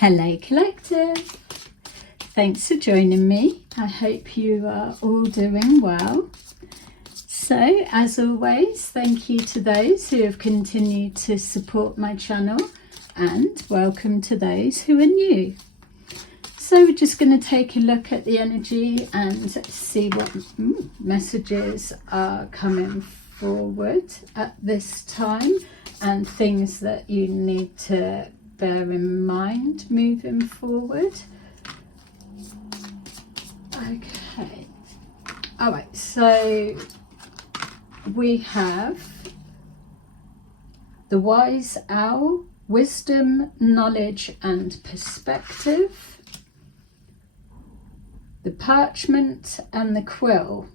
Hello Collective, thanks for joining me. I hope you are all doing well. So as always, thank you to those who have continued to support my channel, and welcome to those who are new. So we're just going to take a look at the energy and see what messages are coming forward at this time and things that you need to bear in mind moving forward. Okay, all right, so we have the wise owl, wisdom, knowledge and perspective, the parchment and the quill,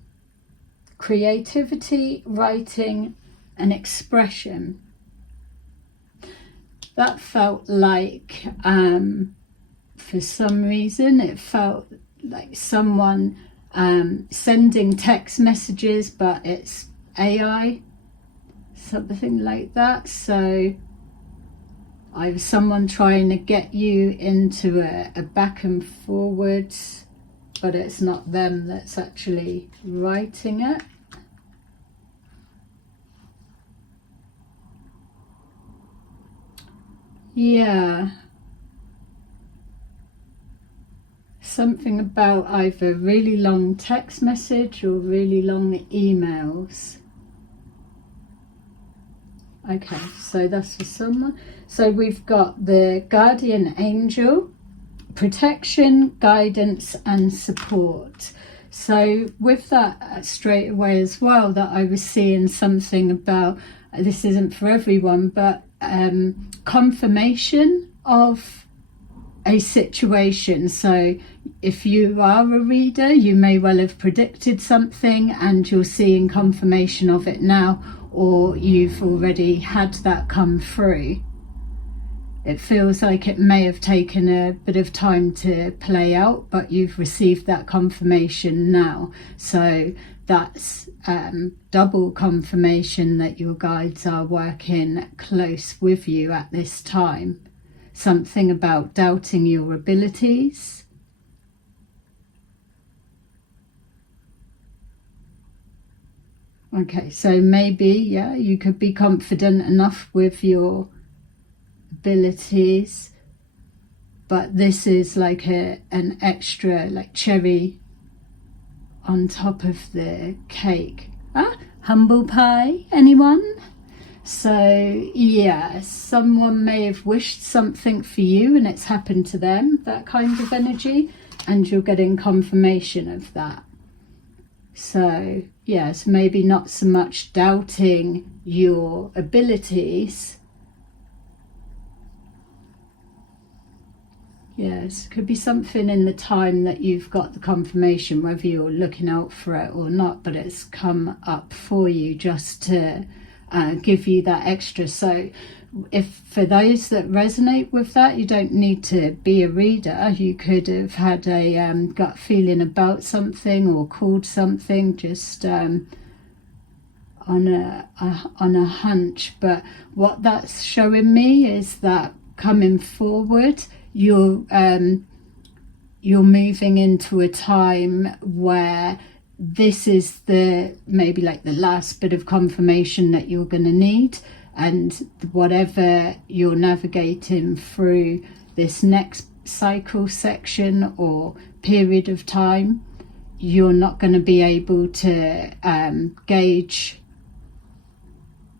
creativity, writing and expression. That felt like, for some reason, it felt like someone sending text messages, but it's AI, something like that. So either someone trying to get you into a back and forwards, but it's not them that's actually writing it. Yeah, something about either really long text message or really long emails. Okay, so that's for someone. So we've got the guardian angel, protection, guidance and support. So with that straight away as well, that I was seeing something about, this isn't for everyone, but confirmation of a situation. So if you are a reader, you may well have predicted something and you're seeing confirmation of it now, or you've already had that come through. It feels like it may have taken a bit of time to play out, but you've received that confirmation now. So that's double confirmation that your guides are working close with you at this time. Something about doubting your abilities. Okay, so maybe, yeah, you could be confident enough with your abilities, but this is like an extra, like cherry on top of the cake. Humble pie, anyone? So yeah, someone may have wished something for you and it's happened to them, that kind of energy, and you're getting confirmation of that. So yes, maybe not so much doubting your abilities. Yes, could be something in the time that you've got the confirmation, whether you're looking out for it or not, but it's come up for you just to give you that extra. So if for those that resonate with that, you don't need to be a reader. You could have had a gut feeling about something or called something just on a hunch. But what that's showing me is that coming forward, you're moving into a time where this is the maybe like the last bit of confirmation that you're going to need, and whatever you're navigating through this next cycle section or period of time, you're not going to be able to gauge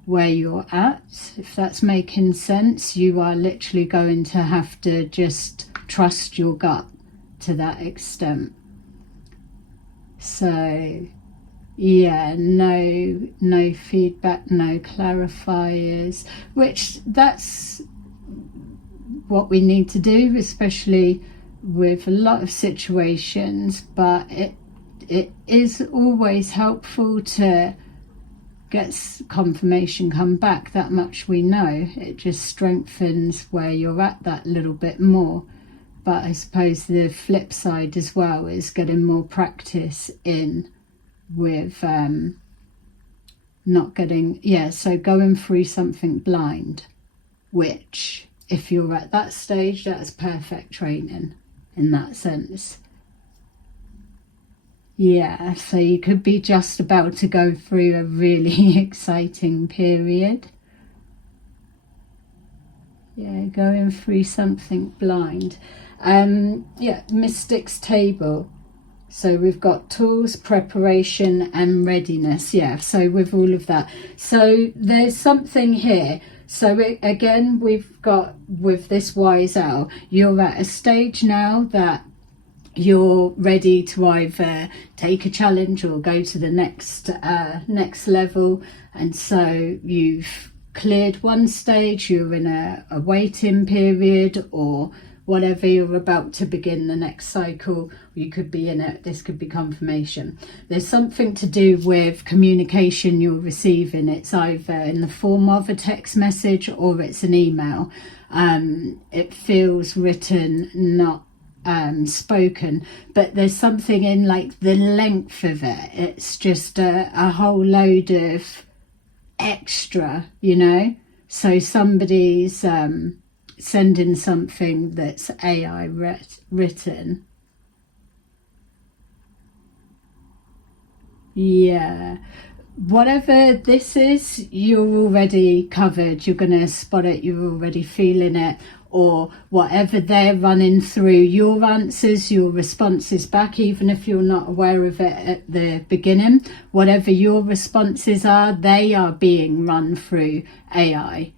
where you're at, if that's making sense. You are literally going to have to just trust your gut to that extent. So yeah, no feedback, no clarifiers, which that's what we need to do, especially with a lot of situations. But it is always helpful to get confirmation come back. That much we know. It just strengthens where you're at that little bit more. But I suppose the flip side as well is getting more practice in with not getting, so going through something blind, which if you're at that stage, that's perfect training in that sense. Yeah, so you could be just about to go through a really exciting period. Yeah, going through something blind. Yeah, Mystic's Table. So we've got tools, preparation and readiness. Yeah, so with all of that. So there's something here. So again, we've got with this wise owl, you're at a stage now that you're ready to either take a challenge or go to the next level. And so you've cleared one stage, you're in a waiting period, or whatever, you're about to begin the next cycle. You could be in it, this could be confirmation. There's something to do with communication you're receiving. It's either in the form of a text message or it's an email. It feels written, not spoken, but there's something in like the length of it. It's just a whole load of extra, you know. So somebody's sending something that's AI written. Yeah, whatever this is, you're already covered. You're going to spot it, you're already feeling it. Or whatever they're running through, your answers, your responses back, even if you're not aware of it at the beginning, whatever your responses are, they are being run through AI.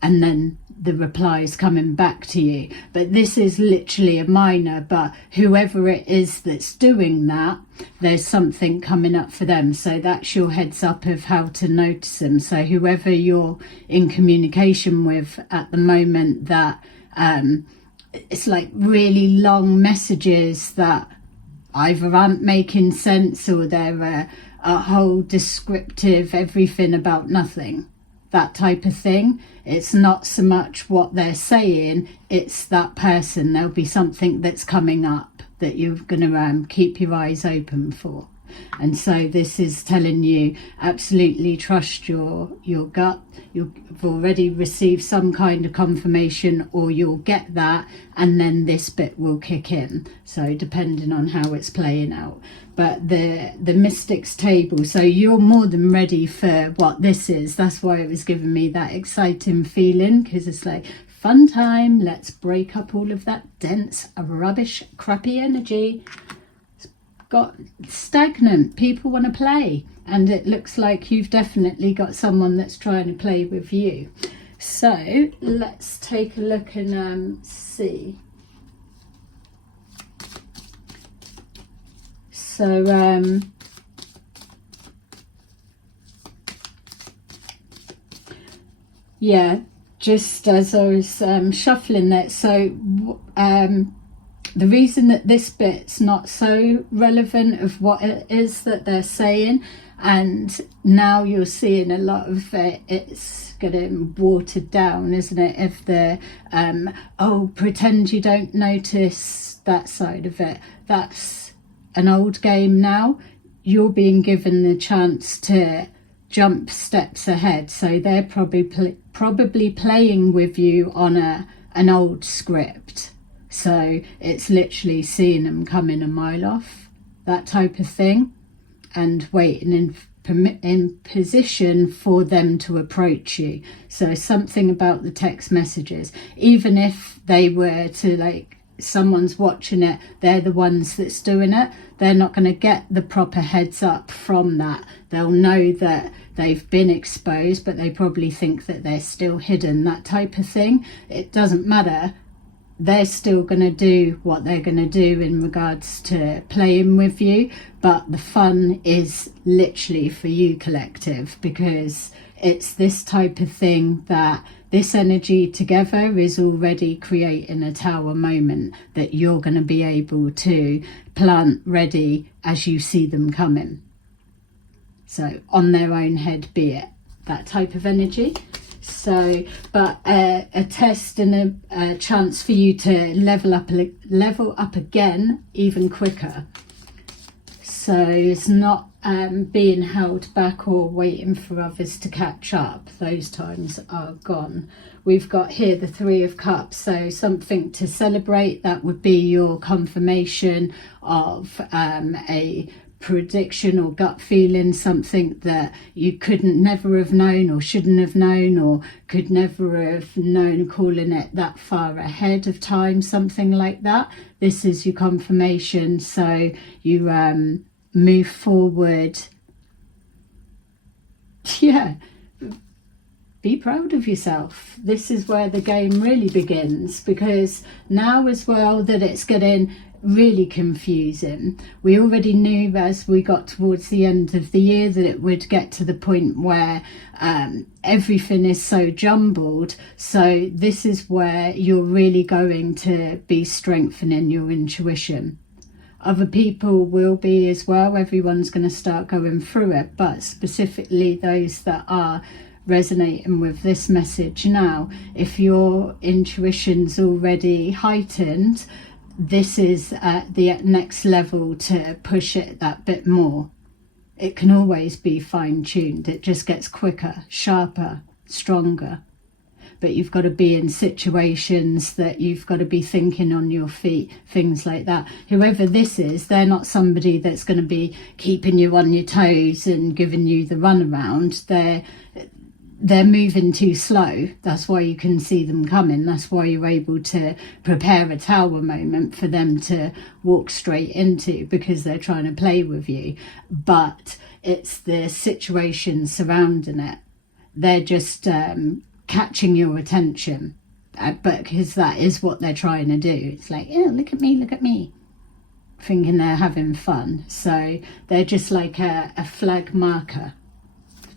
And then the replies coming back to you. But this is literally a minor, but whoever it is that's doing that, there's something coming up for them. So that's your heads up of how to notice them. So whoever you're in communication with at the moment, that it's like really long messages that either aren't making sense, or they're a whole descriptive everything about nothing, that type of thing. It's not so much what they're saying, it's that person. There'll be something that's coming up that you're going to keep your eyes open for. And so this is telling you, absolutely trust your gut. You've already received some kind of confirmation, or you'll get that, and then this bit will kick in. So depending on how it's playing out. But the Mystic's Table, so you're more than ready for what this is. That's why it was giving me that exciting feeling, because it's like fun time. Let's break up all of that dense, rubbish, crappy energy. It's got stagnant. People want to play, and it looks like you've definitely got someone that's trying to play with you. So let's take a look and see. So yeah, just as I was shuffling that, so the reason that this bit's not so relevant of what it is that they're saying, and now you're seeing a lot of it, it's getting watered down, isn't it? If the oh, pretend you don't notice that side of it, that's an old game now. You're being given the chance to jump steps ahead. So they're probably playing with you on an old script. So it's literally seeing them coming a mile off, that type of thing, and waiting in position for them to approach you. So something about the text messages, even if they were to, like, someone's watching it, they're the ones that's doing it, they're not going to get the proper heads up from that. They'll know that they've been exposed, but they probably think that they're still hidden, that type of thing. It doesn't matter. They're still going to do what they're going to do in regards to playing with you, but the fun is literally for you, collective, because it's this type of thing that this energy together is already creating a tower moment that you're going to be able to plant ready as you see them coming. So on their own head, be it, that type of energy. So, but a test and a chance for you to level up again even quicker. So it's not being held back or waiting for others to catch up. Those times are gone. We've got here the Three of Cups, so something to celebrate. That would be your confirmation of a prediction or gut feeling, something that you never have known or shouldn't have known or could never have known, calling it that far ahead of time, something like that. This is your confirmation, so you move forward. Yeah, be proud of yourself. This is where the game really begins, because now as well that it's getting really confusing. We already knew as we got towards the end of the year that it would get to the point where everything is so jumbled. So this is where you're really going to be strengthening your intuition. Other people will be as well. Everyone's going to start going through it, but specifically those that are resonating with this message now, if your intuition's already heightened, this is the next level to push it that bit more. It can always be fine-tuned. It just gets quicker, sharper, stronger. But you've got to be in situations that you've got to be thinking on your feet, things like that. Whoever this is, they're not somebody that's going to be keeping you on your toes and giving you the runaround. They're moving too slow. That's why you can see them coming. That's why you're able to prepare a tower moment for them to walk straight into, because they're trying to play with you. But it's the situation surrounding it. They're just catching your attention, but because that is what they're trying to do. It's like, oh, look at me, thinking they're having fun. So they're just like a flag marker,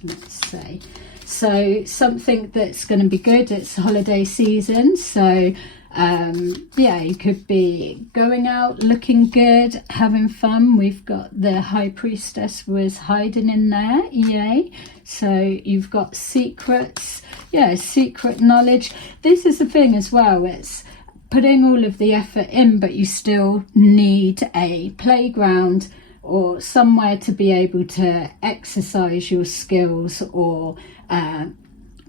let's say. So something that's going to be good, it's holiday season, so yeah, you could be going out looking good, having fun. We've got the High Priestess was hiding in there, yay. So you've got secrets, yeah, secret knowledge. This is the thing as well, it's putting all of the effort in, but you still need a playground or somewhere to be able to exercise your skills or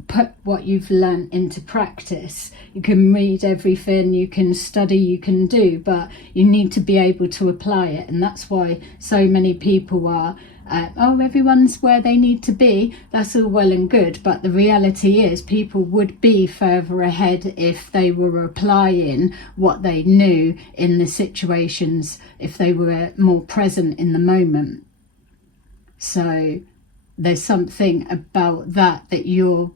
put what you've learned into practice. You can read everything, you can study, you can do, but you need to be able to apply it. And that's why so many people are everyone's where they need to be. That's all well and good, but the reality is people would be further ahead if they were applying what they knew in the situations, if they were more present in the moment. So there's something about that you're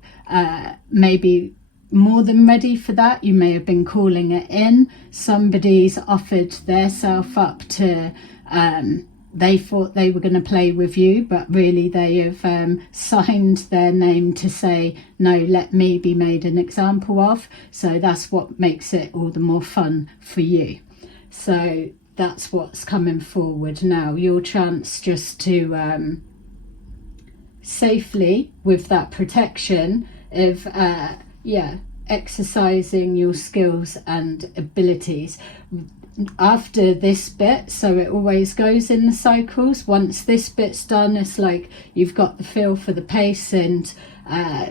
maybe more than ready for that. You may have been calling it in. Somebody's offered their self up to they thought they were going to play with you, but really they have signed their name to say, no, let me be made an example of. So that's what makes it all the more fun for you. So that's what's coming forward now. Your chance just to safely, with that protection of exercising your skills and abilities after this bit. So it always goes in the cycles. Once this bit's done, it's like you've got the feel for the pace and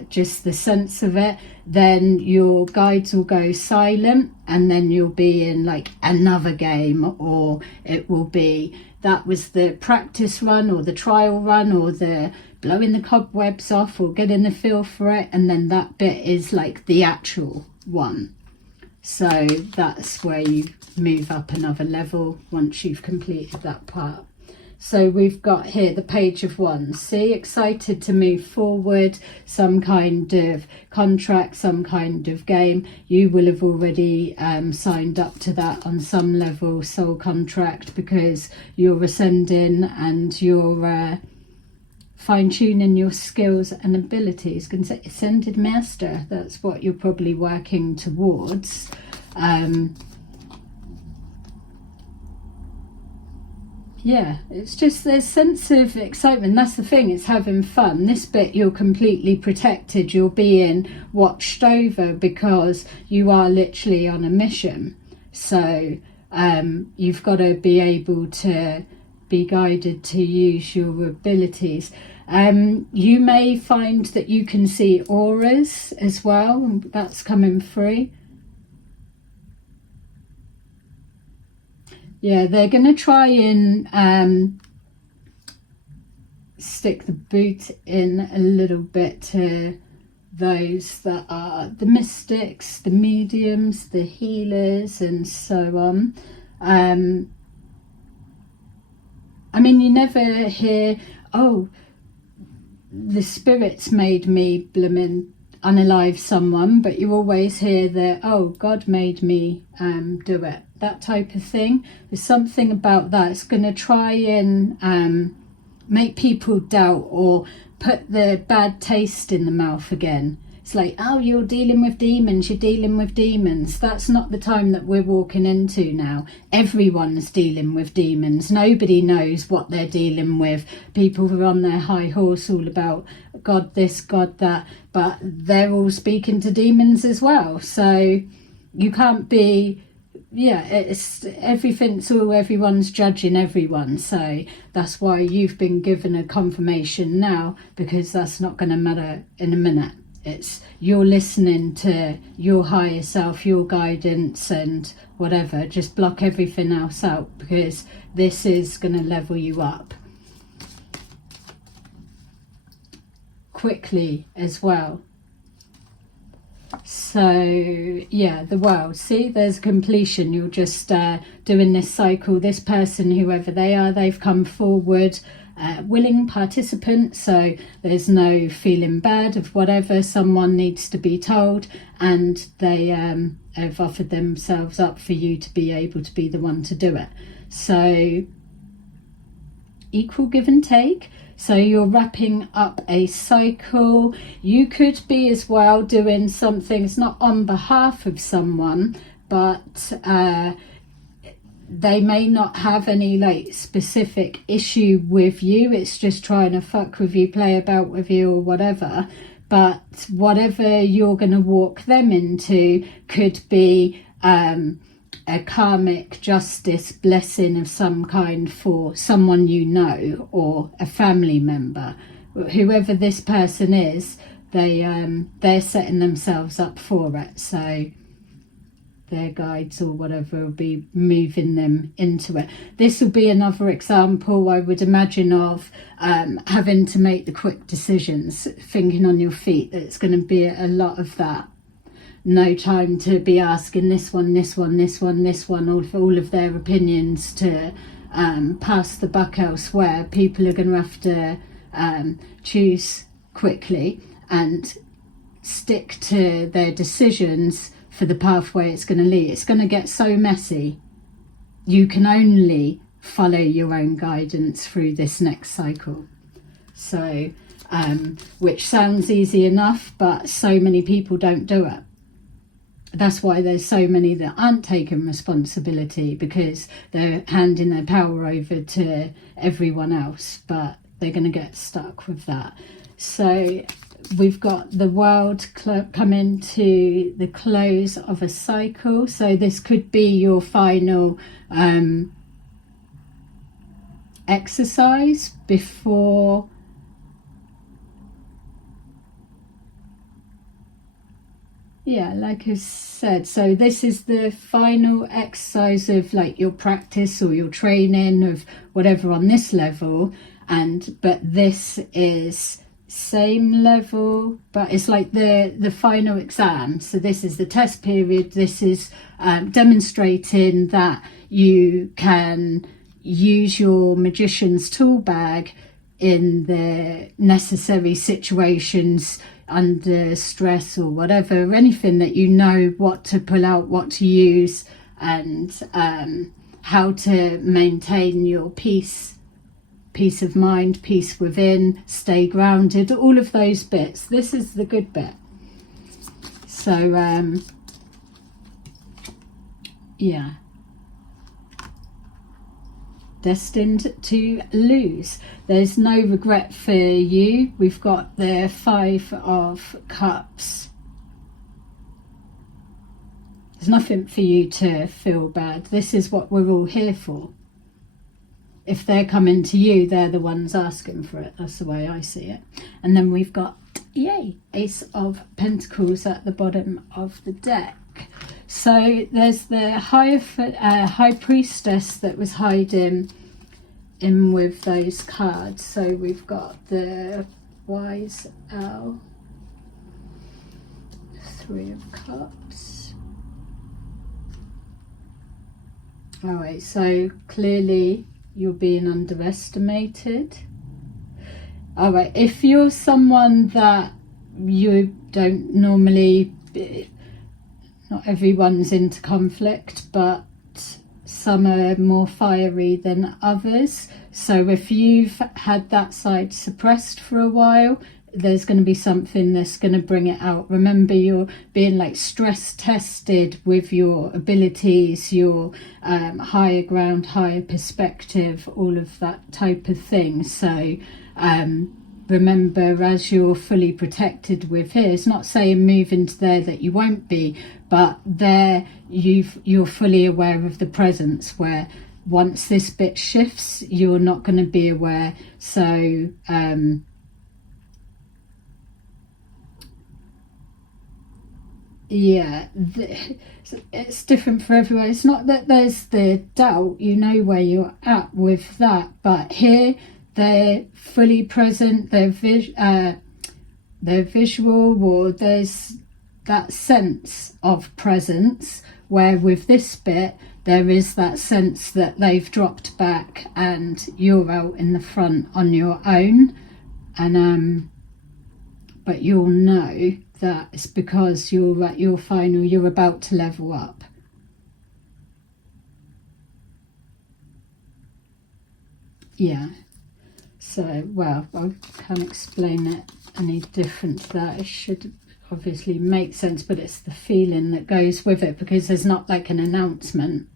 just the sense of it. Then your guides will go silent, and then you'll be in like another game, or it will be that was the practice run or the trial run or the blowing the cobwebs off or getting the feel for it, and then that bit is like the actual one. So that's where you move up another level once you've completed that part. So we've got here the Page of Wands. See, excited to move forward, some kind of contract, some kind of game. You will have already signed up to that on some level, soul contract, because you're ascending and you're fine-tuning your skills and abilities. Can say Ascended Master, that's what you're probably working towards. Yeah, it's just this sense of excitement. That's the thing, it's having fun. This bit you're completely protected, you're being watched over because you are literally on a mission. So you've got to be able to be guided to use your abilities. You may find that you can see auras as well. That's coming through. Yeah, they're going to try and stick the boot in a little bit to those that are the mystics, the mediums, the healers, and so on. I mean, you never hear, oh, the spirits made me blooming unalive someone, but you always hear that, oh, God made me do it. That type of thing. There's something about that. It's going to try and make people doubt or put the bad taste in the mouth again. It's like, oh, you're dealing with demons, you're dealing with demons. That's not the time that we're walking into now. Everyone's dealing with demons. Nobody knows what they're dealing with. People are on their high horse all about God this, God that, but they're all speaking to demons as well. So you can't be, it's everyone's judging everyone. So that's why you've been given a confirmation now, because that's not going to matter in a minute. It's you're listening to your higher self, your guidance and whatever. Just block everything else out, because this is going to level you up quickly as well. So yeah, the world, see, there's completion. You're just doing this cycle. This person, whoever they are, they've come forward, willing participant, so there's no feeling bad of whatever someone needs to be told, and they have offered themselves up for you to be able to be the one to do it. So equal give and take. So you're wrapping up a cycle. You could be as well doing something, it's not on behalf of someone, but they may not have any like specific issue with you. It's just trying to fuck with you, play about with you or whatever. But whatever you're going to walk them into could be a karmic justice blessing of some kind for someone you know, or a family member. Whoever this person is, they're setting themselves up for it. So their guides or whatever will be moving them into it. This will be another example, I would imagine, of having to make the quick decisions, thinking on your feet. It's going to be a lot of that. No time to be asking this one, all of their opinions to pass the buck elsewhere. People are going to have to choose quickly and stick to their decisions for the pathway it's going to lead. It's going to get so messy. You can only follow your own guidance through this next cycle. So, which sounds easy enough, but so many people don't do it. That's why there's so many that aren't taking responsibility, because they're handing their power over to everyone else, but they're going to get stuck with that. So we've got the world coming to the close of a cycle. So this could be your final exercise before like I said, so this is the final exercise of like your practice or your training of whatever on this level, but this is same level, but it's like the final exam. So this is the test period. This is demonstrating that you can use your magician's tool bag in the necessary situations, under stress or whatever, anything that you know what to pull out, what to use, and how to maintain your peace of mind, peace within, stay grounded, all of those bits. This is the good bit. So destined to lose. There's no regret for you. We've got the 5 of Cups. There's nothing for you to feel bad. This is what we're all here for. if they're coming to you, they're the ones asking for it. That's the way I see it. And then we've got, yay, Ace of Pentacles at the bottom of the deck. So there's the High Priestess that was hiding in with those cards. So we've got the Wise Owl, Three of Cups. Alright, so clearly you're being underestimated. Alright, if you're someone that you don't normally, not everyone's into conflict, but some are more fiery than others. So if you've had that side suppressed for a while, there's going to be something that's going to bring it out. Remember, you're being like stress tested with your abilities, your higher ground, higher perspective, all of that type of thing. So remember, as you're fully protected with here, it's not saying move into there that you won't be, but there you're fully aware of the presence, where once this bit shifts, you're not going to be aware. So yeah, it's different for everyone. It's not that there's the doubt, you know where you're at with that, but here they're fully present, they're visual, or there's that sense of presence, where with this bit there is that sense that they've dropped back and you're out in the front on your own. And but you'll know that it's because you're at your final, you're about to level up. Yeah. So, well, I can't explain it any different to that. It should obviously make sense, but it's the feeling that goes with it, because there's not like an announcement.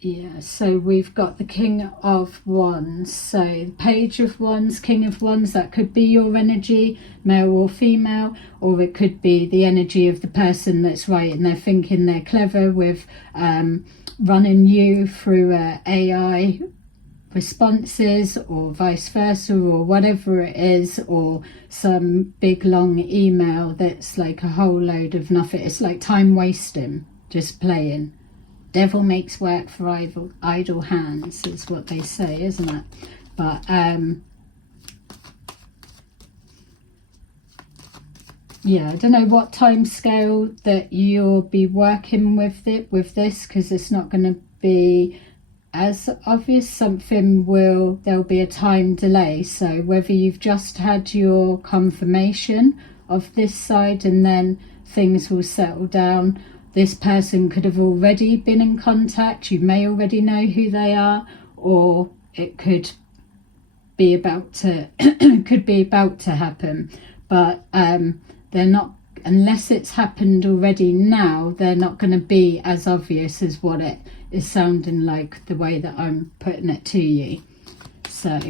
Yeah, so we've got the King of Wands. So the Page of Wands, King of Wands, that could be your energy, male or female, or it could be the energy of the person that's writing. They're thinking they're clever with running you through AI responses, or vice versa, or whatever it is, or some big long email that's like a whole load of nothing. It's like time wasting, just playing. Devil makes work for idle hands is what they say, isn't it? But yeah, I don't know what time scale that you'll be working with this, because it's not going to be as obvious. There'll be a time delay. So whether you've just had your confirmation of this side and then things will settle down, this person could have already been in contact. You may already know who they are, or it could be about to happen. But they're not, unless it's happened already now, they're not going to be as obvious as what it is sounding like, the way that I'm putting it to you. So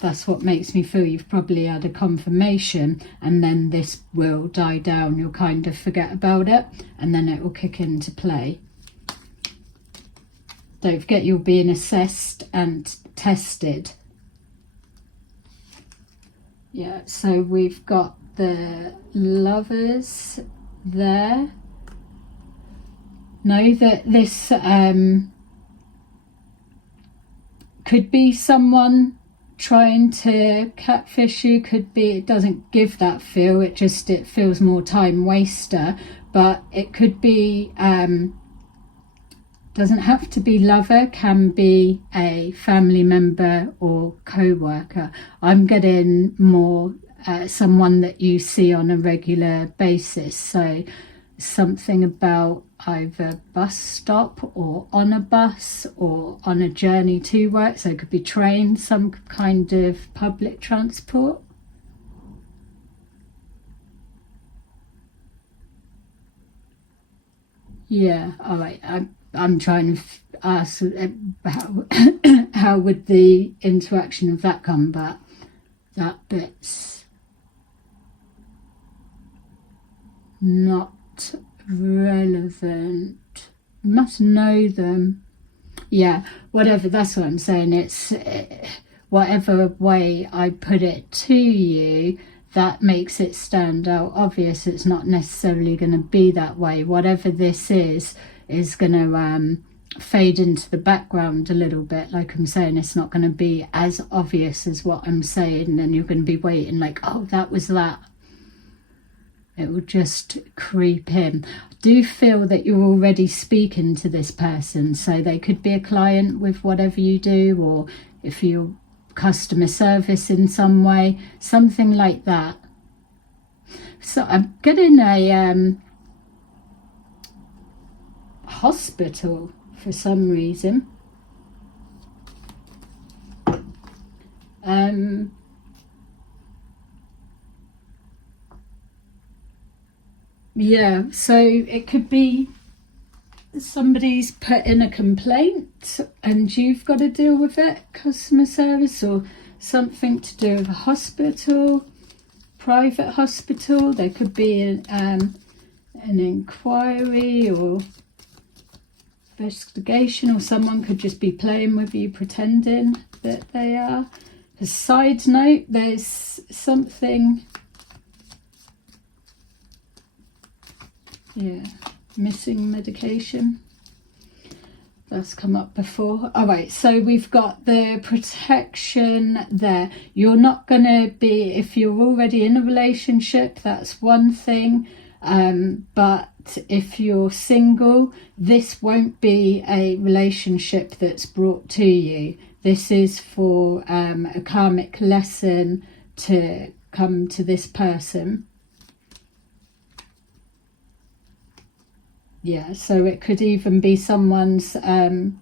that's what makes me feel you've probably had a confirmation, and then this will die down. You'll kind of forget about it, and then it will kick into play. Don't forget, you're being assessed and tested. Yeah, so we've got the Lovers there. Know that this could be someone trying to catfish you. Could be, it doesn't give that feel, it feels more time waster. But it could be, doesn't have to be lover, can be a family member or co-worker. I'm getting more someone that you see on a regular basis. So something about either bus stop, or on a bus, or on a journey to work. So it could be train, some kind of public transport. Yeah, all right. I'm trying to ask how would the interaction of that come, but that bit's not relevant. must know them. Yeah, whatever, that's what I'm saying. It's whatever way I put it to you, that makes it stand out. Obvious, it's not necessarily going to be that way. Whatever this is going to fade into the background a little bit. Like I'm saying, it's not going to be as obvious as what I'm saying, and then you're going to be waiting like, oh, that was that. It will just creep in. I do feel that you're already speaking to this person, so they could be a client with whatever you do, or if you're customer service in some way, something like that. So I'm getting a hospital for some reason. Yeah, so it could be somebody's put in a complaint and you've got to deal with it, customer service, or something to do with a hospital, private hospital. There could be an inquiry or investigation, or someone could just be playing with you, pretending that they are. A side note, there's something, yeah, missing medication. That's come up before. All right, so we've got the protection there. You're not going to be, if you're already in a relationship, that's one thing. But if you're single, this won't be a relationship that's brought to you. This is for a karmic lesson to come to this person. Yeah, so it could even be someone's telling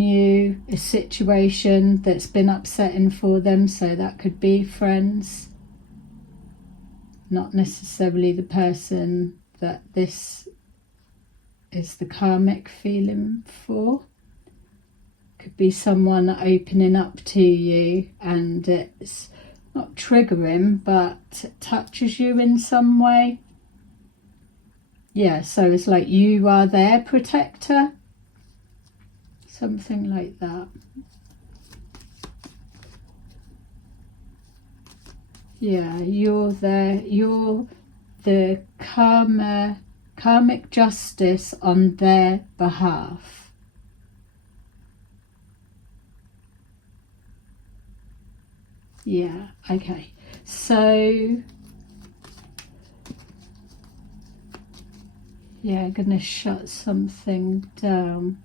you a situation that's been upsetting for them. So that could be friends, not necessarily the person that this is the karmic feeling for. Could be someone opening up to you and it's not triggering, but touches you in some way. Yeah, so it's like you are their protector, something like that. Yeah, you're the karmic justice on their behalf. Yeah, okay. So yeah, I'm going to shut something down.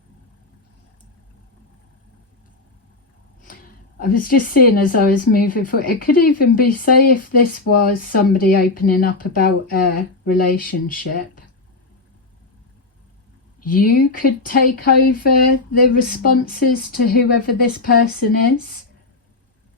I was just seeing as I was moving forward, it could even be, say if this was somebody opening up about a relationship, you could take over the responses to whoever this person is.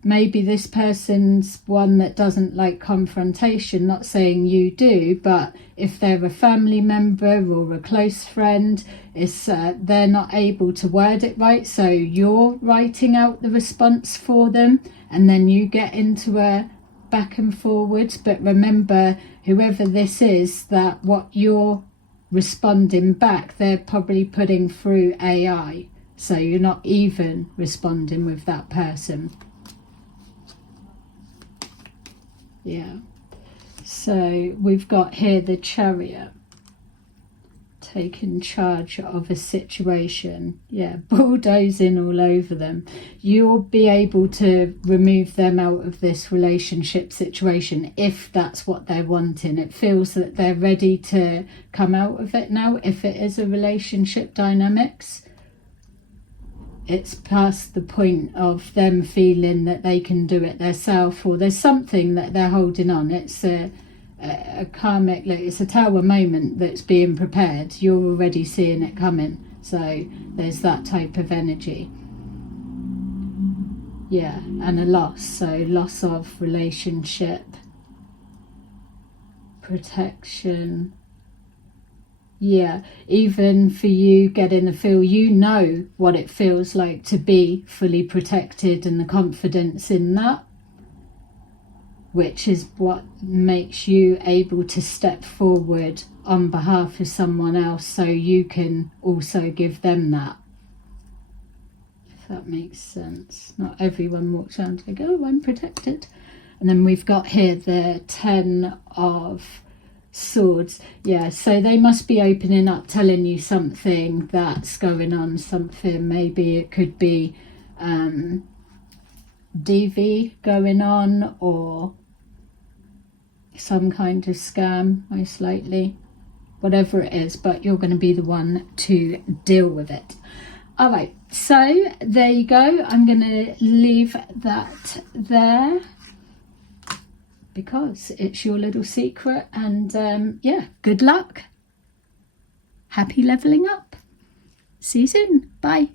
Maybe this person's one that doesn't like confrontation, not saying you do, but if they're a family member or a close friend, it's they're not able to word it right, so you're writing out the response for them and then you get into a back and forward. But remember, whoever this is, that what you're responding back, they're probably putting through AI, so you're not even responding with that person. Yeah, so we've got here the Chariot taking charge of a situation. Yeah, bulldozing all over them. You'll be able to remove them out of this relationship situation if that's what they're wanting. It feels that they're ready to come out of it now. If it is a relationship dynamics, it's past the point of them feeling that they can do it themselves, or there's something that they're holding on. It's a karmic, like it's a tower moment that's being prepared. You're already seeing it coming, so there's that type of energy. Yeah, and a loss, so loss of relationship, protection. Yeah, even for you getting the feel, you know what it feels like to be fully protected and the confidence in that. which is what makes you able to step forward on behalf of someone else, so you can also give them that. If that makes sense. Not everyone walks around and go, oh, I'm protected. And then we've got here the 10 of Swords. Yeah, so they must be opening up, telling you something that's going on, something, maybe it could be DV going on, or some kind of scam, most likely, whatever it is, but you're going to be the one to deal with it. All right, so there you go. I'm going to leave that there because it's your little secret, and yeah, good luck. Happy leveling up. See you soon. Bye.